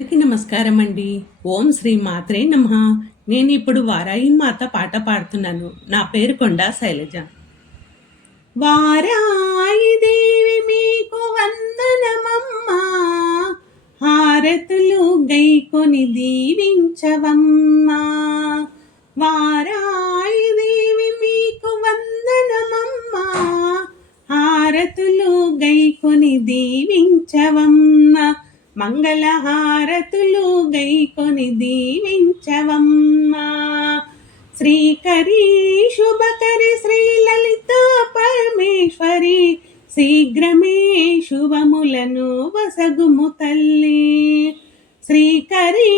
అందరికీ నమస్కారం అండి ఓం శ్రీ మాత్రే నమ. నేను ఇప్పుడు వారాయి మాత పాట పాడుతున్నాను. నా పేరు కొండా శైలజ. వారాయి దేవి మీకు వందనమమ్మా. హారతులు గైకొని దీవించవమ్మా. వారాయి దేవి మీకు వందనమమ్మా. హారతులు గైకొని దీవించవమ్మా. మంగళహారతులు గైకొని దీవించవమ్మా. శ్రీకరి శుభకరి శ్రీ లలిత పరమేశ్వరి శీఘ్రమే శుభములను వసగుము తల్లి. శ్రీకరి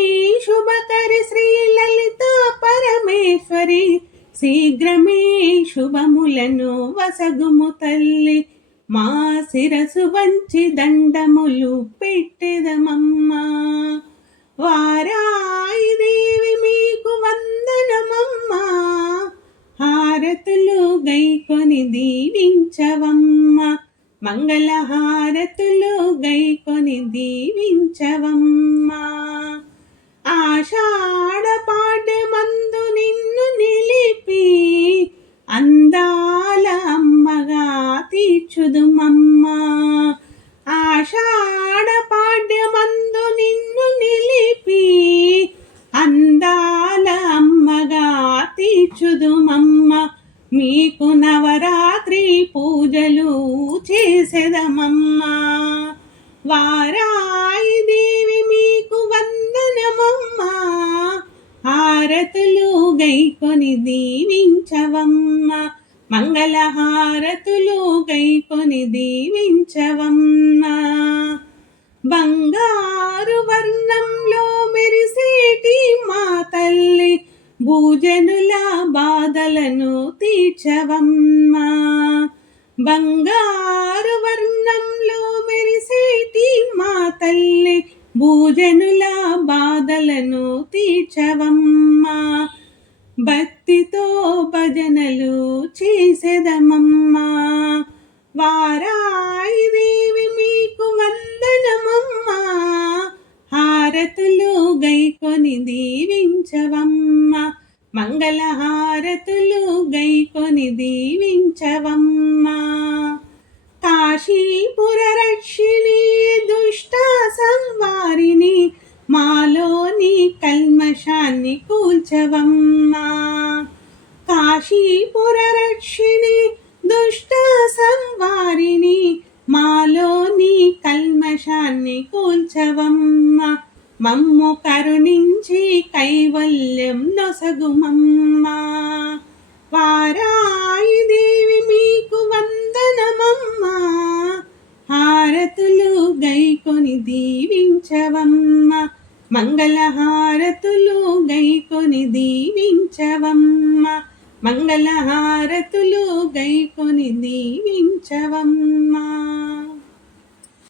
శుభకరి శ్రీ లలిత పరమేశ్వరి శీఘ్రమే శుభములను వసగుము తల్లి. మా శిరసు వంచి దండములు పెట్టెదమమ్మా. వారాయి దేవి మీకు వందనమమ్మా. హారతులు గైకొని దీవించవమ్మ. మంగళ హారతులు గైకొని దీవించవమ్మ. ఆషాఢ తీర్చుదుమమ్మా ఆషాఢ పాడ్యమందు నిన్ను నిలిపి అందాల అమ్మగా తీర్చుదుమమ్మ. మీకు నవరాత్రి పూజలు చేసేదమమ్మా. వారాయి దేవి మీకు వందనమమ్మా. హారతులు గైకొని దీవించవమ్మ. మంగళహారతులు గైకొని దీవించవమ్మా. బంగారు వర్ణంలో మెరిసేటి మా తల్లి భూజనుల బాధలను తీర్చవమ్మా. బంగారు వర్ణంలో మెరిసేటి మా తల్లి భూజనుల బాధలను తీర్చవమ్మ. భక్తితో భజనలు చేసేదమమ్మా వారాయి దేవి మీకు వందనమమ్మా. హారతులు గైకొని దీవించవమ్మా. మంగళహారతులు గైకొని దీవించవమ్మా. కాశీపుర రక్ష కూల్చవమ్మా కాశీపురరక్షిణి దుష్ట సంవారిని మాలోని కల్మషాన్ని కూల్చవమ్మా. మమ్ము కరుణించి కైవల్యం నొసగుమమ్మా వారాయి దేవి మీకు వందనమమ్మా. హారతులు గైకొని దీవించవమ్మా. మంగళహారతులు గైకొని దీవించవమ్మ. మంగళహారతులు గైకొని దీవించవమ్మా.